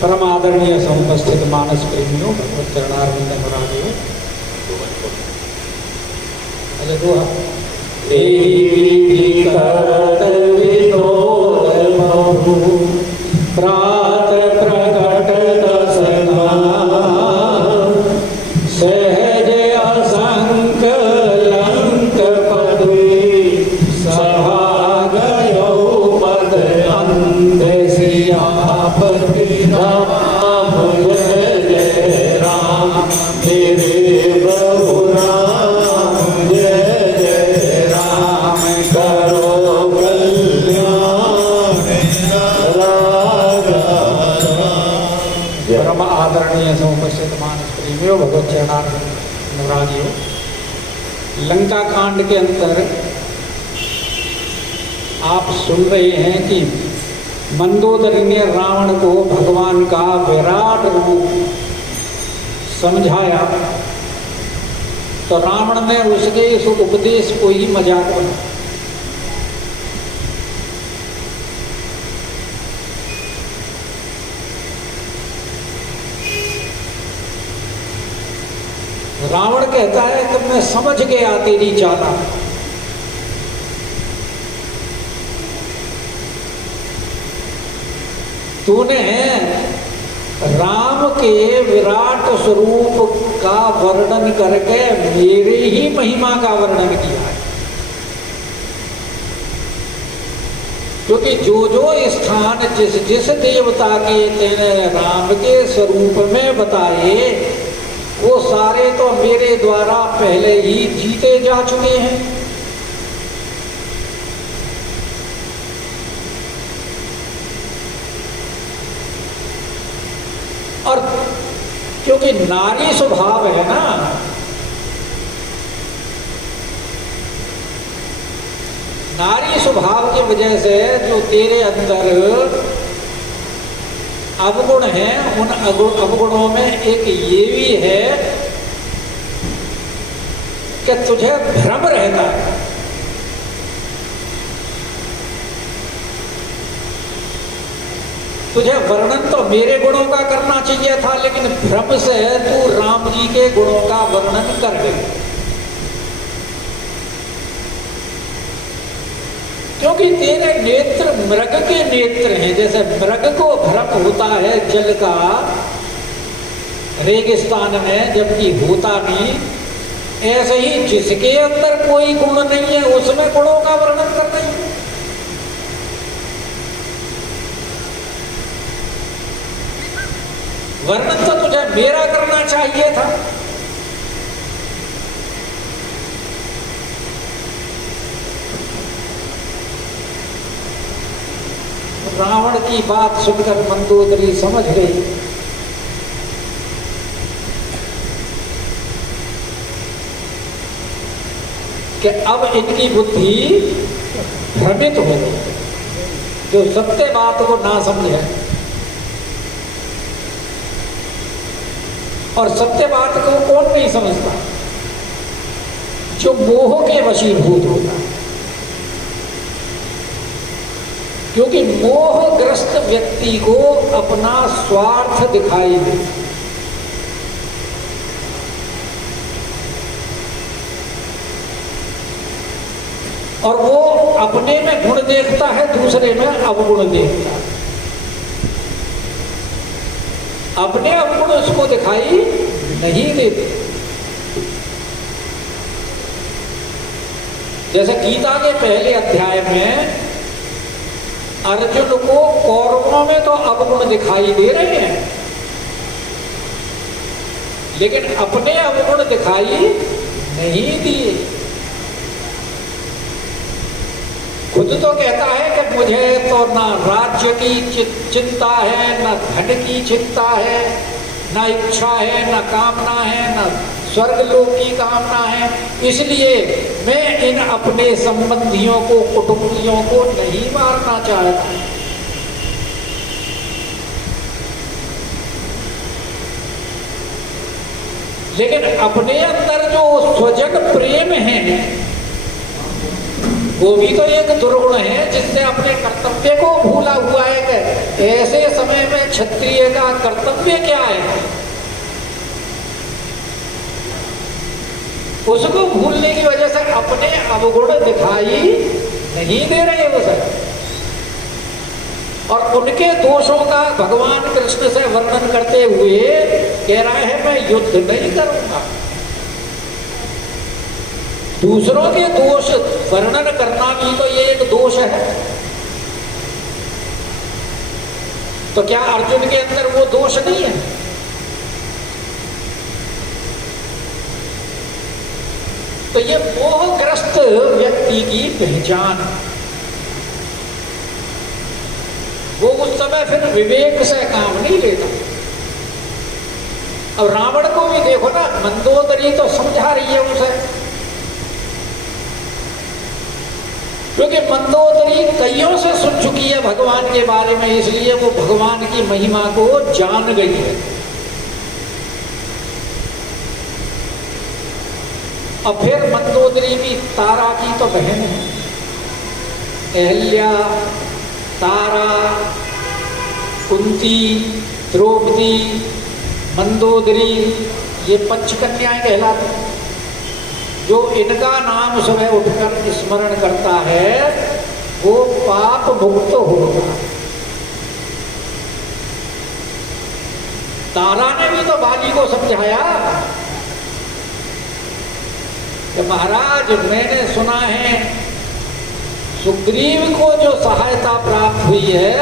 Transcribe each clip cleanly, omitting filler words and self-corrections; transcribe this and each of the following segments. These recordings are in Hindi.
परम आदरणीय समुपस्थित मानस प्रेमियों, भगवत चरणारविंद मुरारियों, प्रात प्रकट दसना सहज असंक लंक पदवी सभा गयो पद अंध सियापति राम जय जय राम तेरे प्रभु राम जय जय राम करो कल्याण परम आदरणीय समुपस्थित मानस प्रेमियों, भगवत चरणारविंद, लंका कांड के अंतर आप सुन रहे हैं कि मंदोदरी ने रावण को भगवान का विराट रूप समझाया, तो रावण ने उसके इस उपदेश को ही मजाक बनाया। रावण कहता है कि मैं समझ गया तेरी चाला, तूने राम के विराट स्वरूप का वर्णन करके मेरे ही महिमा का वर्णन किया है, क्योंकि जो जो स्थान जिस जिस देवता के तेने राम के स्वरूप में बताए वो सारे तो मेरे द्वारा पहले ही जीते जा चुके हैं। और क्योंकि नारी स्वभाव है ना, नारी स्वभाव की वजह से जो तेरे अंदर अवगुण हैं, उन अवगुणों में एक ये भी है कि तुझे भ्रम रहता है। तुझे वर्णन तो मेरे गुणों का करना चाहिए था, लेकिन भ्रम से तू राम जी के गुणों का वर्णन कर गई। क्योंकि तेरे नेत्र मृग के नेत्र हैं। जैसे मृग को भ्रम होता है जल का रेगिस्तान में, जबकि होता नहीं, ऐसे ही जिसके अंदर कोई गुण नहीं है उसमें गुणों का वर्णन कर रही है। वर्णन तो तुझे मेरा करना चाहिए था। रावण की बात सुनकर मंदोदरी समझ गई कि अब इनकी बुद्धि भ्रमित हो गई, जो सत्य बात को ना समझे और सत्य बात को कौन नहीं समझता, जो मोह के वशीभूत होता है। क्योंकि मोहग्रस्त व्यक्ति को अपना स्वार्थ दिखाई दे, और वो अपने में गुण देखता है, दूसरे में अवगुण देखता है। अपने अवगुण उसको दिखाई नहीं देते। जैसे गीता के पहले अध्याय में अर्जुन को कौरवों में तो अवगुण दिखाई दे रहे हैं, लेकिन अपने अवगुण दिखाई नहीं दिए। खुद तो कहता है कि मुझे तो ना राज्य की चिंता है, ना धन की चिंता है, ना इच्छा है, ना कामना है, ना स्वर्गलोक की कामना है, इसलिए मैं इन अपने संबंधियों को, कुटुंबियों को नहीं मारना चाहता। लेकिन अपने अंदर जो स्वजन प्रेम है वो भी तो एक दुर्गुण है, जिससे अपने कर्तव्य को भूला हुआ है कि ऐसे समय में क्षत्रिय का कर्तव्य क्या है, उसको भूलने की वजह से अपने अवगुण दिखाई नहीं दे रहे उसे, और उनके दोषों का भगवान कृष्ण से वर्णन करते हुए कह रहा है मैं युद्ध नहीं करूंगा। दूसरों के दोष वर्णन करना भी तो ये एक दोष है। तो क्या अर्जुन के अंदर वो दोष नहीं है? तो ये मोहग्रस्त व्यक्ति की पहचान, वो उस समय फिर विवेक से काम नहीं लेता। अब रावण को भी देखो ना, मंदोदरी तो समझा रही है उसे, क्योंकि मंदोदरी कईयों से सुन चुकी है भगवान के बारे में, इसलिए वो भगवान की महिमा को जान गई है। और फिर मंदोदरी भी तारा की तो बहन है। अहल्या, तारा, कुंती, द्रौपदी, मंदोदरी, ये पंचकन्याएं कहलाती हैं। जो इनका नाम सुबह उठकर स्मरण करता है वो पाप मुक्त होगा। तारा ने भी तो बाली को समझाया कि महाराज मैंने सुना है सुग्रीव को जो सहायता प्राप्त हुई है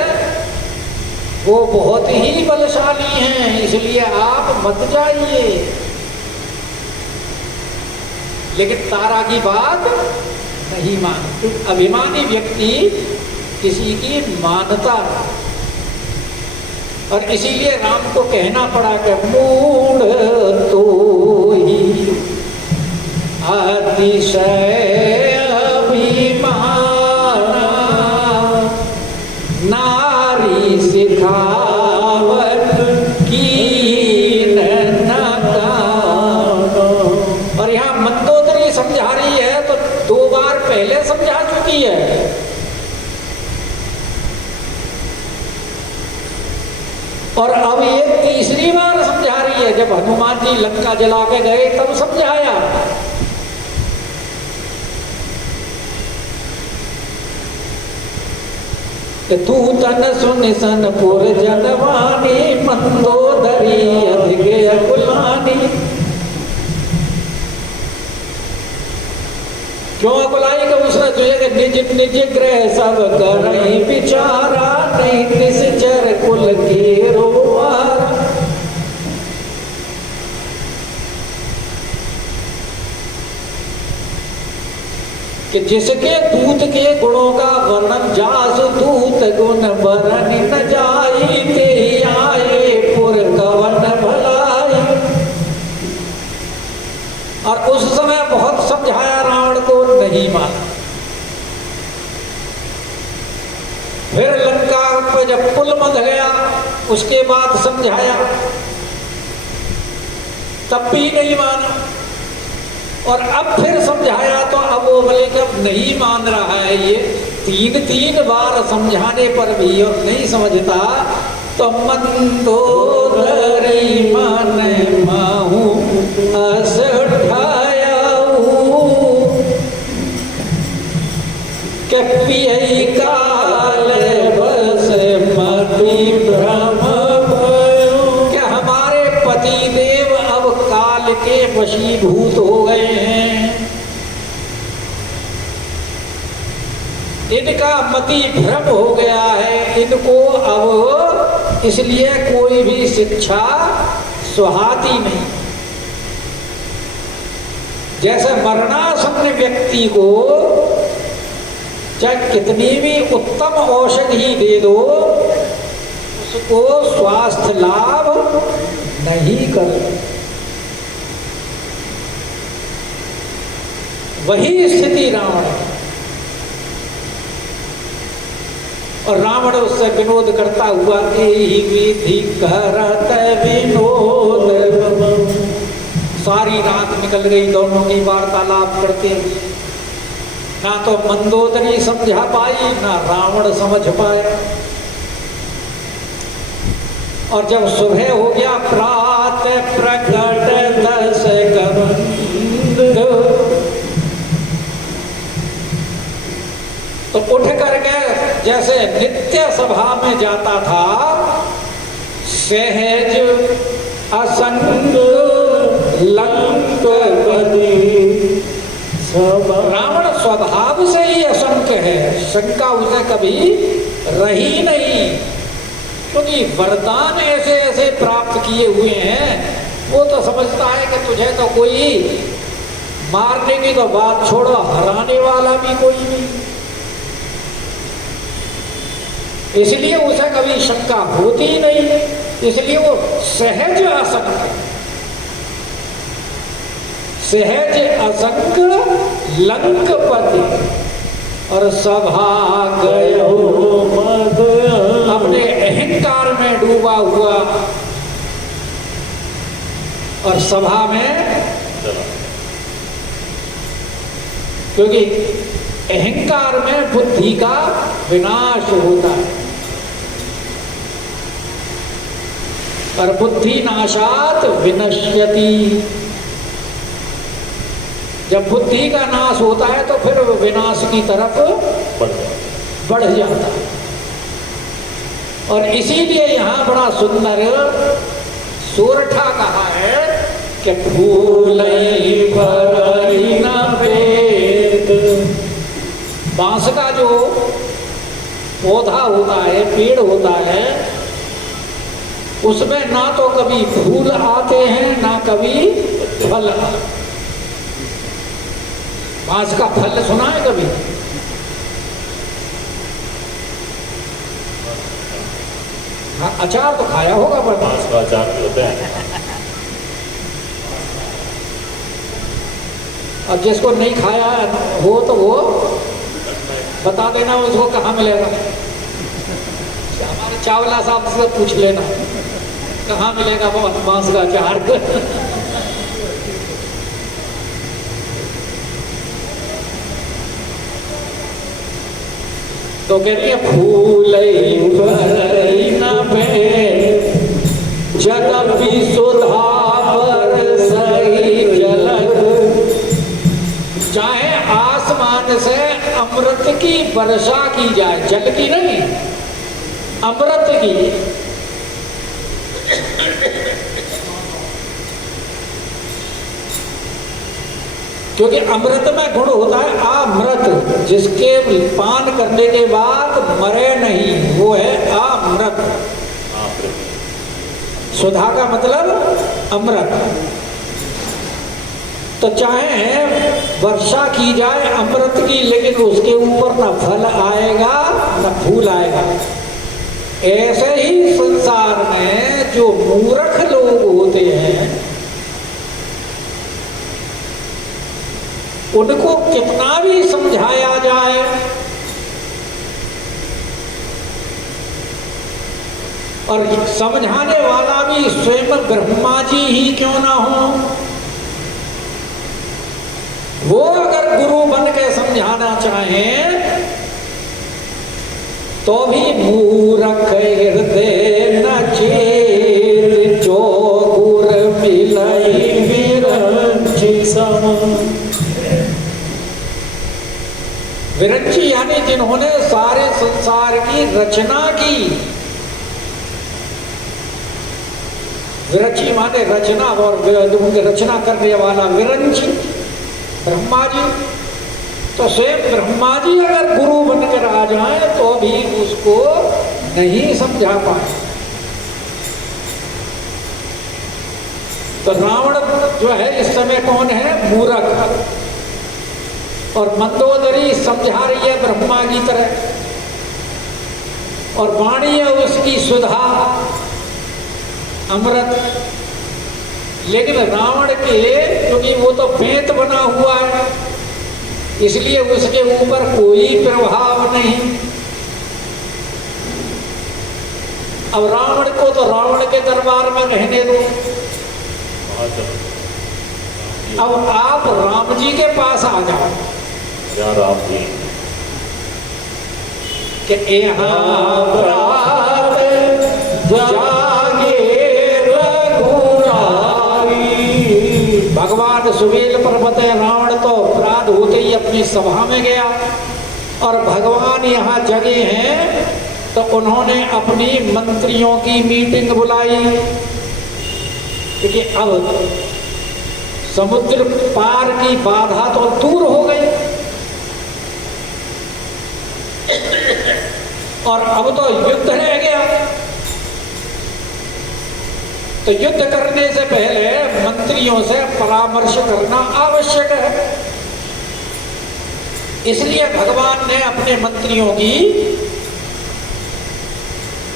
वो बहुत ही बलशाली हैं, इसलिए आप मत जाइए। लेकिन तारा की बात नहीं मानती। अभिमानी व्यक्ति किसी की मानता और इसीलिए राम को कहना पड़ा कि मूढ़ तो ही अतिशय अभिमाना, नारी सिखावत कीन न कानो। और यहाँ मंदोदरी समझा रही है तो 2 बार पहले समझा चुकी है। और अब ये तीसरी बार समझा रही है। जब हनुमान जी लंका जला के गए तब समझाया। तू तन सुन सन पुर जनवानी, मंदोदरी अधिक अकुलानी। क्यों अकुलाई का उसने तुझे निज निज ग्रह सब करई विचारा, नहीं निश्चर कुल के रोवार। कि जिसके दूत के गुणों का वर्णन जासु दूत गुण वर्णन न जाई, ते आए पुर कवन भलाई। और उस समय बहुत समझाया, रावण को नहीं माना। फिर लंका पर जब पुल बंध गया उसके बाद समझाया, तब भी नहीं माना। और अब फिर समझाया तो अब वो बोले कि अब नहीं मान रहा है ये। 3 बार समझाने पर भी और नहीं समझता तो मंदोदरी मन माहू अस उठायाऊ, के पियई काल बस मति भ्रम भयो। क्या हमारे पति देव अब काल के वशीभूत हो गए हैं। इनका मति भ्रम हो गया है। इनको अब इसलिए कोई भी शिक्षा सुहाती नहीं। जैसे मरणासन्न व्यक्ति को चाहे कितनी भी उत्तम औषधि दे दो उसको स्वास्थ्य लाभ नहीं कर। वही स्थिति रावण है। और रावण उससे विनोद करता हुआ ही विधि करत विनोद। सारी रात निकल गई दोनों की वार्तालाप करते हुए। ना तो मंदोदरी समझा पाई ना रावण समझ पाया। और जब सुबह हो गया प्रात प्रकट दस कबंध, तो उठ करके जैसे नित्य सभा में जाता था सहज असंग लंकपति। रावण स्वभाव से ही असंख्य है, शंका उसे कभी रही नहीं। क्योंकि वरदान ऐसे ऐसे प्राप्त किए हुए हैं, वो तो समझता है कि तुझे तो कोई मारने की तो बात छोड़ो, हराने वाला भी कोई नहीं। इसलिए उसे कभी शंका होती ही नहीं। इसलिए वो सहज असंग, सहज असंग लंकपति। और सभा गयो मद, अपने अहंकार में डूबा हुआ और सभा में, क्योंकि अहंकार में बुद्धि का विनाश होता है। और बुद्धि नाशात विनश्यति। जब बुद्धि का नाश होता है तो फिर विनाश की तरफ बढ़ जाता है। और इसीलिए यहाँ बड़ा सुंदर सोरठा कहा है कि फूलई भरई न वेद। बांस का जो पौधा होता है, पेड़ होता है, उसमें ना तो कभी फूल आते हैं ना कभी फल आते। बांस का फल सुना है कभी? हाँ, अचार तो खाया होगा पर मांस का अचार भी होता है। और जिसको नहीं खाया हो तो वो बता देना उसको कहाँ मिलेगा। हमारे चावला साहब से पूछ लेना कहाँ मिलेगा वो मांस का अचार। तो कहती है फूल जगपी सुधा बरसई झलक। चाहे आसमान से अमृत की वर्षा की जाए, जल की नहीं, अमृत की। क्योंकि अमृत में गुण होता है अमृत, जिसके पान करने के बाद मरे नहीं, वो है अमृत। सुधा का मतलब अमृत। तो चाहे वर्षा की जाए अमृत की, लेकिन उसके ऊपर न फल आएगा न फूल आएगा। ऐसे ही संसार में जो मूर्ख लोग होते हैं उनको कितना भी समझाया जाए और समझाने वाला भी स्वयं ब्रह्मा जी ही क्यों ना हो, वो अगर गुरु बन के समझाना चाहें तो भी मूर्ख हृदय न चेत जो गुर मिलई विरंची सम। विरंची यानी जिन्होंने सारे संसार की रचना की। विरंची माने रचना, और रचना करने वाला विरंची ब्रह्मा जी। तो स्वयं ब्रह्मा जी अगर गुरु बनकर आ जाए तो भी उसको नहीं समझा पाए। तो रावण जो है इस समय कौन है? मूर्ख। और मंदोदरी समझा रही है ब्रह्मा की तरह, और वाणी है उसकी सुधा अमृत। लेकिन रावण के, क्योंकि वो तो बेंत बना हुआ है, इसलिए उसके ऊपर कोई प्रभाव नहीं। अब रावण को तो रावण के दरबार में रहने दो। अब आप राम जी के पास आ जाओ। राम जी कि यहाँ प्रात जागे भगवान सुबेल पर्वत है। रावण तो अपराध होते ही अपनी सभा में गया, और भगवान यहाँ जगे हैं तो उन्होंने अपनी मंत्रियों की मीटिंग बुलाई। क्योंकि अब समुद्र पार की बाधा तो दूर हो गई, और अब तो युद्ध रह गया। तो युद्ध करने से पहले मंत्रियों से परामर्श करना आवश्यक है। इसलिए भगवान ने अपने मंत्रियों की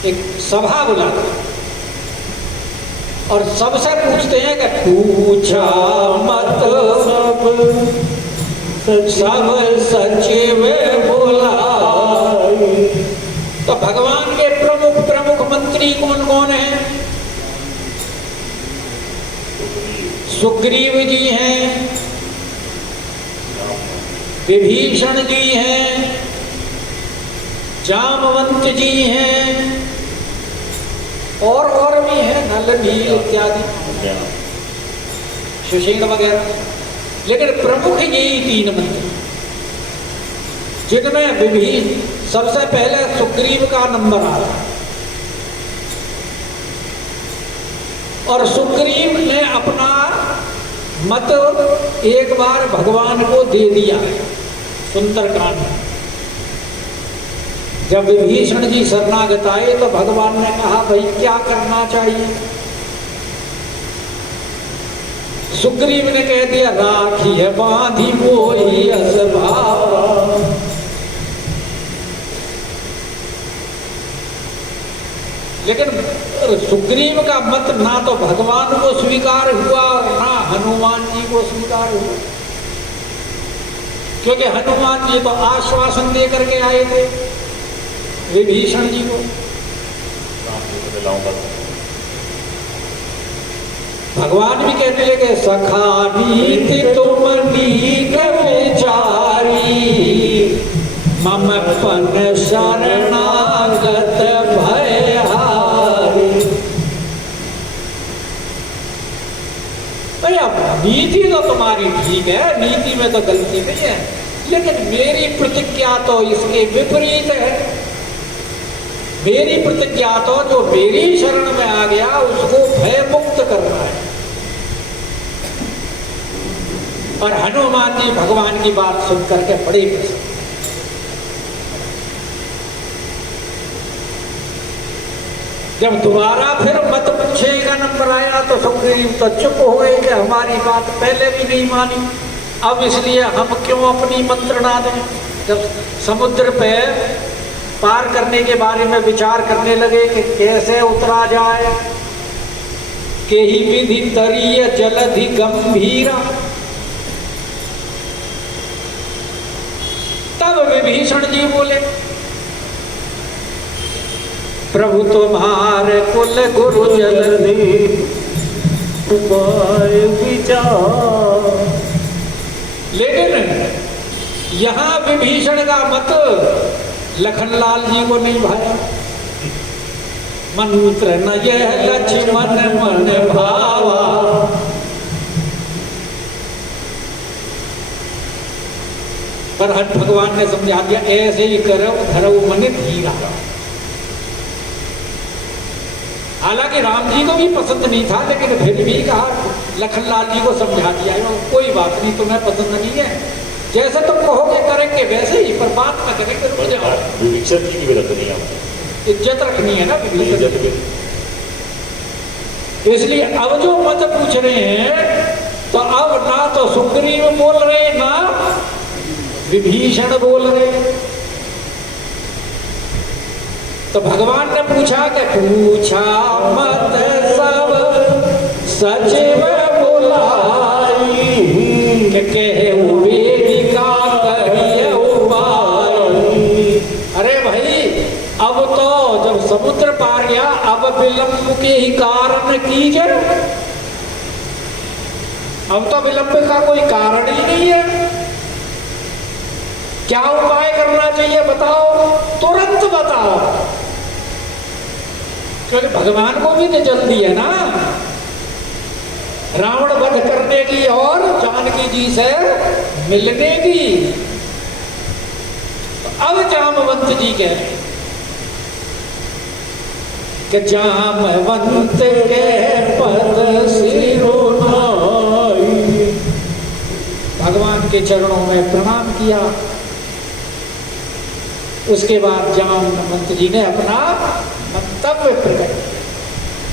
एक सभा बुला दी, और सबसे पूछते हैं कि पूछा मत सब सचिव बुलाए। तो भगवान के प्रमुख प्रमुख मंत्री कौन कौन हैं? सुग्रीव जी हैं, विभीषण जी हैं, जामवंत जी हैं, और भी हैं, नल नील इत्यादि, सुषेण वगैरह। लेकिन प्रमुख यही 3 मंत्री, जिनमें सबसे पहले सुग्रीव का नंबर आ रहा है। और सुग्रीव ने अपना मत एक बार भगवान को दे दिया सुंदरकांड में। जब विभीषण जी शरणागत आए तो भगवान ने कहा भाई क्या करना चाहिए? सुग्रीव ने कह दिया राखी है बांधी मोही असभाव। लेकिन सुग्रीव का मत ना तो भगवान को स्वीकार हुआ और ना हनुमान जी को स्वीकार हुआ, क्योंकि हनुमान जी तो आश्वासन दे करके आए थे विभीषण जी को। राम जी को मिलाऊंगा। भगवान भी कहने लगे सखा नीति तुम नीक विचारी, मम पन शरणागत भयहारी। भैया नीति तो तुम्हारी ठीक है, नीति में तो गलती नहीं है, लेकिन मेरी प्रतिज्ञा तो इसके विपरीत है। मेरी प्रतिज्ञा तो जो मेरी शरण में आ गया उसको भय मुक्त करना है। और हनुमान जी भगवान की बात सुन करके बड़े प्रसन्न। जब दोबारा फिर मत पूछे का नंबर आया तो सुग्रीव तो चुप हो गए कि हमारी बात पहले भी नहीं मानी, अब इसलिए हम क्यों अपनी मंत्रणा दें। जब समुद्र पे पार करने के बारे में विचार करने लगे कि कैसे उतरा जाए, के ही विधि तरीय जलधि गंभीरा, तब विभीषण जी बोले प्रभु तुम्हारे कुल गुरु जलधि उपाय विचार। लेकिन यहां विभीषण का मत लखनलाल जी को नहीं भाया। मंत्र न यह लक्ष्मण मन भावा, पर भगवान ने समझा दिया ऐसे ही करो धरो मन धीरा। हालांकि राम जी को भी पसंद नहीं था, लेकिन फिर भी कहा लखनलाल जी को समझा दिया कोई बात नहीं, तुम्हें पसंद नहीं है, जैसे तुम कहोगे करेंगे वैसे ही, पर बात ना करेंगे। विभीषण जी की भी रखनी है, इज्जत रखनी है ना विभीषण जी। इसलिए अब जो मत पूछ रहे हैं तो अब ना तो सुग्रीव बोल रहे ना विभीषण बोल रहे। तो भगवान ने पूछा कि पूछा मत सब सचिव बुलाई, कहे वेदिका कहिए उपाय। अरे भाई अब तो जब समुद्र पार गया, अब विलंब के ही कारण कीजिए। अब तो विलंब का कोई कारण ही नहीं है। क्या उपाय करना चाहिए बताओ, तुरंत बताओ, क्योंकि भगवान को भी तो जल्दी है ना रावण वध करने की और जानकी जी से मिलने की। अब जामवंत जी कह रहे कि जामवंत के पद सिरोनाई, भगवान के चरणों में प्रणाम किया। उसके बाद जामवंत जी ने अपना मंतव्य प्रकट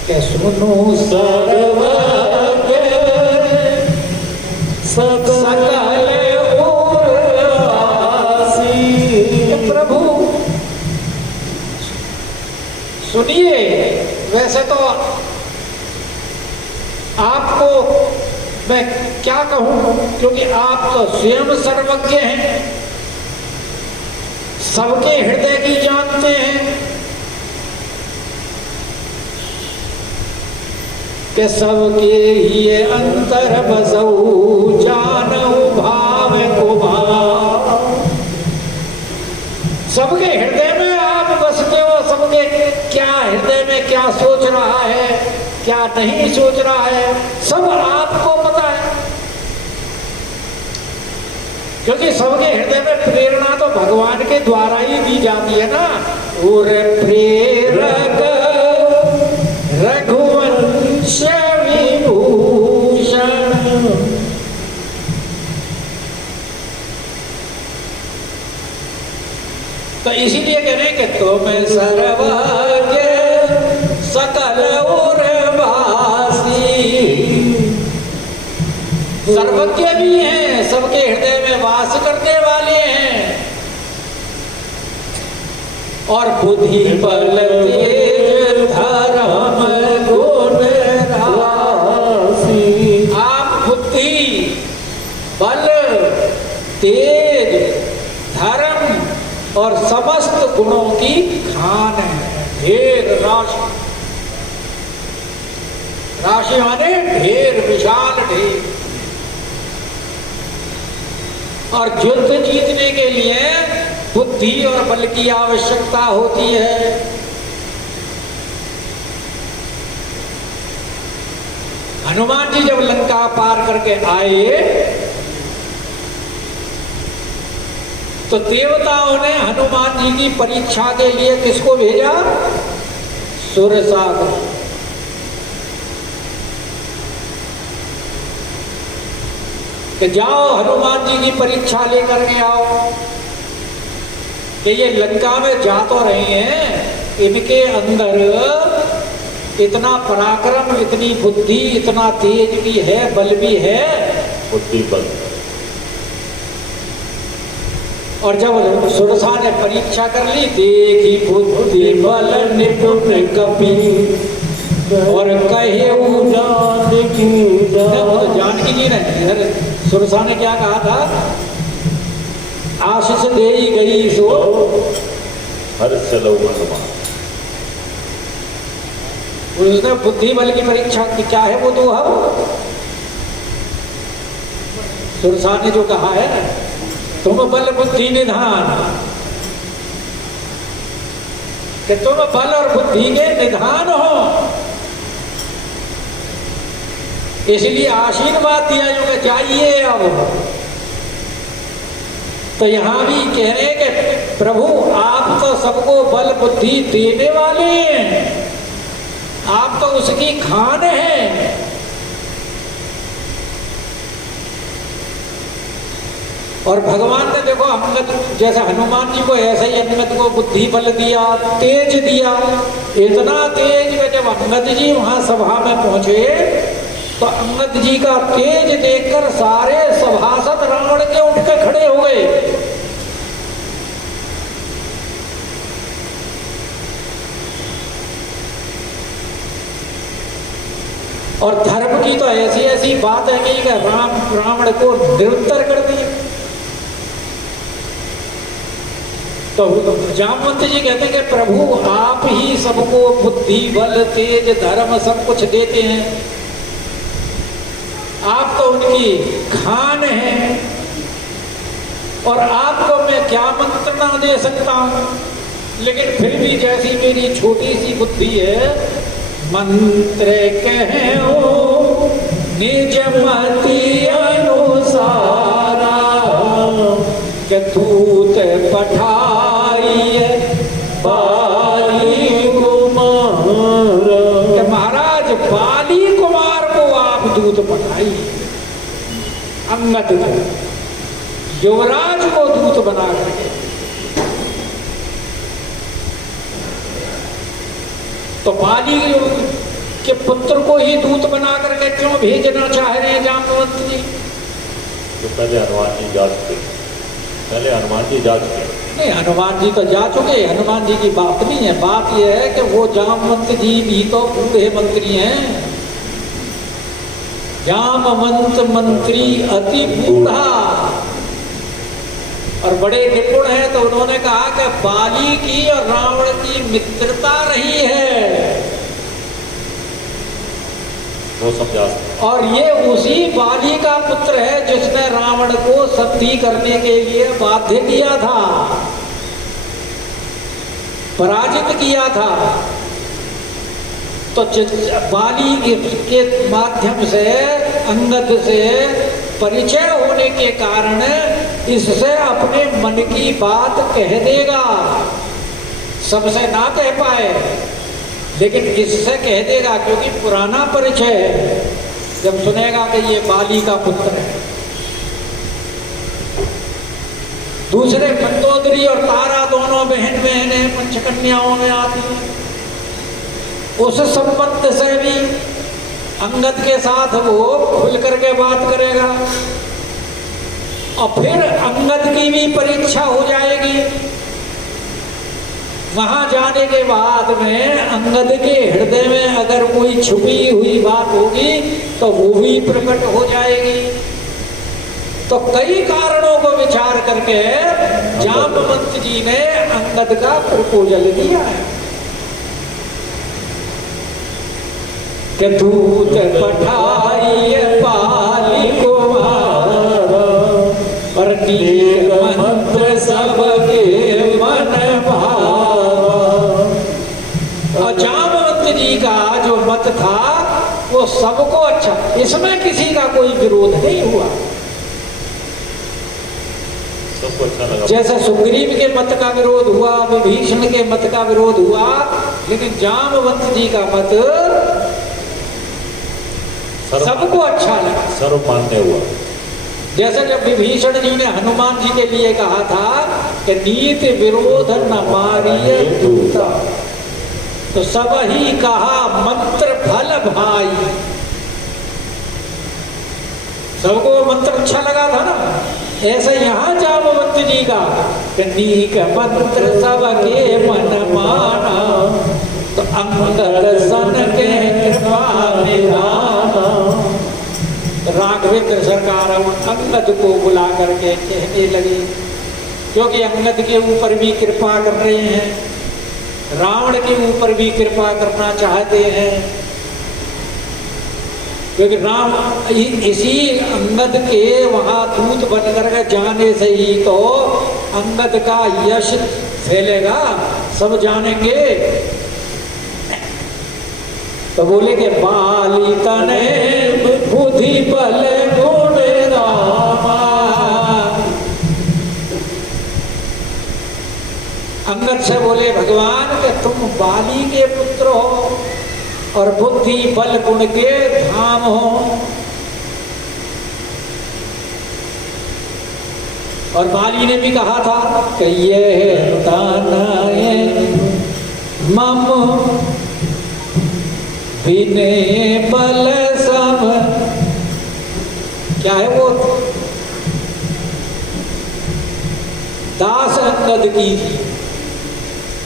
कि सुनो सर्वज्ञ सकल उर्वासी। प्रभु सुनिए, वैसे तो आपको मैं क्या कहूं, क्योंकि आप तो स्वयं सर्वज्ञ हैं, सबके हृदय की जानते हैं कि सबके ही अंतर बसऊ जानऊ भाव को भाव। सबके हृदय में आप बसते हो, सबके क्या हृदय में क्या सोच रहा है क्या नहीं सोच रहा है सब आपको पता है, क्योंकि सबके हृदय में प्रेरणा तो भगवान के द्वारा ही दी जाती है ना। और प्रेरक रघुवंश विभूषण, तो इसीलिए कह रहे कि तुम सर्वज्ञ सकल उर्वासी, सर्वज्ञ भी हैं, सबके हृदय में वास करने वाले हैं, और बुद्धि बल तेज और समस्त गुणों की खान है, ढेर राशि। राशि माने ढेर, विशाल ढेर। और युद्ध जीतने के लिए बुद्धि और बल की आवश्यकता होती है। हनुमान जी जब लंका पार करके आए तो देवताओं ने हनुमान जी की परीक्षा के लिए किसको भेजा? सुरसा को। कि जाओ हनुमान जी की परीक्षा लेकर के आओ कि ये लंका में जा तो रहे हैं, इनके अंदर इतना पराक्रम, इतनी बुद्धि, इतना तेज भी है, बल भी है। बुद्धि बल। और जब सुरसा ने परीक्षा कर ली, देखी बुद्धि बल निपुण कपि और कहे जानकी जी ने, सुरसा ने क्या कहा था? आशीष दे गई सो हर चलो हनुमान। उसने बुद्धि बल की परीक्षा की, क्या है वो तो हम सुरसा ने जो कहा है, तुम बल बुद्धि निधान, कि तुम बल और बुद्धि के निधान हो, इसलिए आशीर्वाद दिया जो कि जाइए। अब तो यहां भी कह रहे हैं कि प्रभु आप तो सबको बल बुद्धि देने वाले हैं, आप तो उसकी खान हैं। और भगवान ने देखो अंगद, जैसे हनुमान जी को ऐसे ही अंगद को बुद्धि बल दिया, तेज दिया, इतना तेज कि जब अंगद जी वहां सभा में पहुंचे तो अंगद जी का तेज देखकर सारे सभासद रावण के उठ के खड़े हो गए। और धर्म की तो ऐसी ऐसी बात है कि रावण को निरुत्तर कर दिया। तो जामवंत जी कहते हैं कि प्रभु आप ही सबको बुद्धि बल तेज धर्म सब कुछ देते हैं, आप तो उनकी खान हैं, और आपको मैं क्या मंत्रणा दे सकता हूं। लेकिन फिर भी जैसी मेरी छोटी सी बुद्धि है, मंत्र कहो निज मति अनुसारा, कि दूत पठाइए बाली कुमार, कि महाराज बाली कुमार को आप दूत पठाइए, अंगद को, युवराज को दूत बना करके। तो बाली के पुत्र को ही दूत बना करके क्यों भेजना चाह रहे हैं जामवंत जी? तो पहले हनुमान जी जा चुके, पहले हनुमान जी जा चुके। नहीं, हनुमान जी तो जा चुके, हनुमान जी की बात नहीं है। बात यह है कि वो जामवंत जी भी तो बूढ़े मंत्री हैं। जामवंत मंत्री अति बूढ़ा और बड़े निपुण हैं, तो उन्होंने कहा कि बाली की और रावण की मित्रता रही है, वो समझा। और ये उसी बाली का पुत्र है जिसने रावण को सती करने के लिए बाध्य किया था, पराजित किया था। तो बाली के माध्यम से अंगद से परिचय होने के कारण इससे अपने मन की बात कह देगा। सबसे ना कह पाए लेकिन इससे कह देगा, क्योंकि पुराना परिचय है। जब सुनेगा कि ये बाली का पुत्र है। दूसरे मंदोदरी और तारा दोनों बहन बहनें पंचकन्याओं में आती हैं। उस संबंध से भी अंगद के साथ वो खुल करके बात करेगा, और फिर अंगद की भी परीक्षा हो जाएगी। वहां जाने के बाद में अंगद के हृदय में अगर कोई छुपी हुई बात होगी तो वो भी प्रकट हो जाएगी। तो कई कारणों को विचार करके जामवंत जी ने अंगद का प्रपोजल दिया है कि दूत पठाइए बाली को और नीक मंत्र सबके मन भावा। और जामवंत जी का जो मत था वो सबको अच्छा, इसमें किसी का कोई विरोध नहीं हुआ। सबको अच्छा लगा। जैसे सुग्रीव के मत का विरोध हुआ, विभीषण के मत का विरोध हुआ, लेकिन जामवंत जी का मत सबको अच्छा लगा, सर्वमान्य हुआ। जैसे जब विभीषण जी ने हनुमान जी के लिए कहा था कि नीति विरोध न मारिय दूता, तो सब ही कहा मंत्र फल भाई। सबको मंत्र अच्छा लगा था ना। ऐसे यहाँ जामवंत जी का नीक मंत्र सबके मन माना, तो अंगद सन के कृपा निधाना। राघवेंद्र सरकार अंगद को बुला करके कहने लगे, क्योंकि अंगद के ऊपर भी कृपा कर रहे हैं, रावण के ऊपर भी कृपा करना चाहते हैं, क्योंकि राम इसी अंगद के वहां दूत बन कर जाने से ही तो अंगद का यश फैलेगा, सब जानेंगे। तो बोले कि बाली तने बुद्धि बल गुण रामा। अंगद से बोले भगवान कि तुम बाली के पुत्र हो और बुद्धि बल गुण के धाम हो, और बाली ने भी कहा था कि ये तानाए मम विनय बल सब, क्या है वो, दास अंगद कीजिए,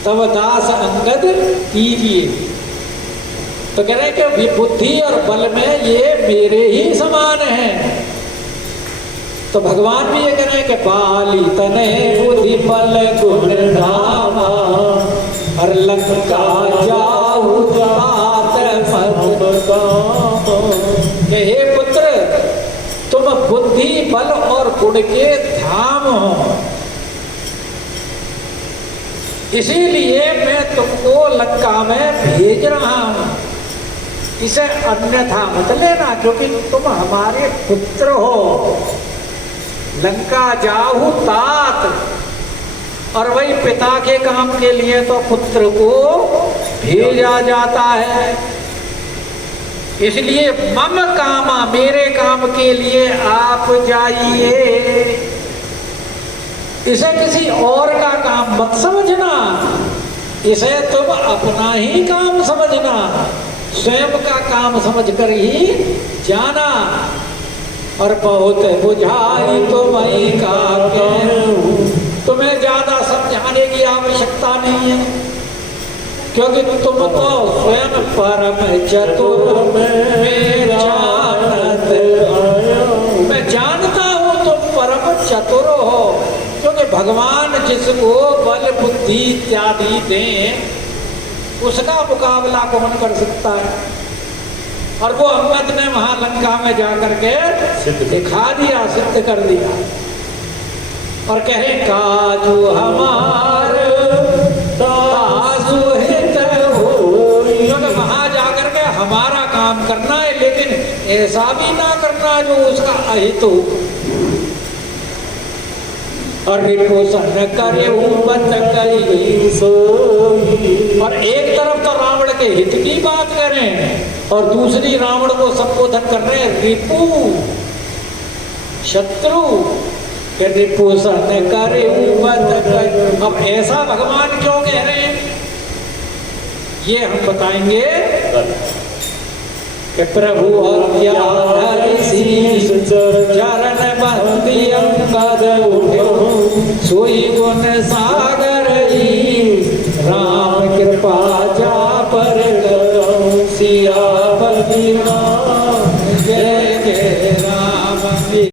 तब दास अंगद कीजिए। तो कह रहे हैं कि बुद्धि और बल में ये मेरे ही समान हैं। तो भगवान भी ये कह रहे हैं कि बाली तने बुद्धि बल गुण धामा, और लंका जाऊ कि हे पुत्र तुम बुद्धि बल और गुण के धाम हो, इसीलिए मैं तुमको लंका में भेज रहा हूं। इसे अन्यथा मत लेना, क्योंकि तुम हमारे पुत्र हो। लंका जाहु तात, और वही पिता के काम के लिए तो पुत्र को भेजा जाता है। इसलिए मम कामा, मेरे काम के लिए आप जाइए। इसे किसी और का काम मत समझना, इसे तुम अपना ही काम समझना, स्वयं का काम समझकर ही जाना। और बहुत बुझाई तो मैं का कहूं, तुम्हें ज्यादा समझाने की आवश्यकता नहीं है, क्योंकि तुम तो स्वयं परम चतुर में जानत आयो। मैं जानता हूँ तुम परम चतुर हो, क्योंकि भगवान जिसको बल बुद्धि इत्यादि दें उसका मुकाबला कौन कर सकता है। और वो अंगद ने वहां लंका में जाकर के दिखा दिया, सिद्ध कर दिया। और कहे काजू हमार तासु हित हो, क्योंकि वहां जाकर के हमारा काम करना है, लेकिन ऐसा भी ना करना जो उसका अहित हो। और रिपोषण करे और एक तरफ तो रावण के हित की बात करें और दूसरी रावण को संबोधन कर रहे हैं रिपु, शत्रु के रिपोषण करे। अब ऐसा भगवान क्यों कह रहे हैं ये हम बताएंगे कि प्रभु चरण बंदी अंगद उठो सोई गुण सागर राम कृपा जा पर करो सियापति राम जय जय।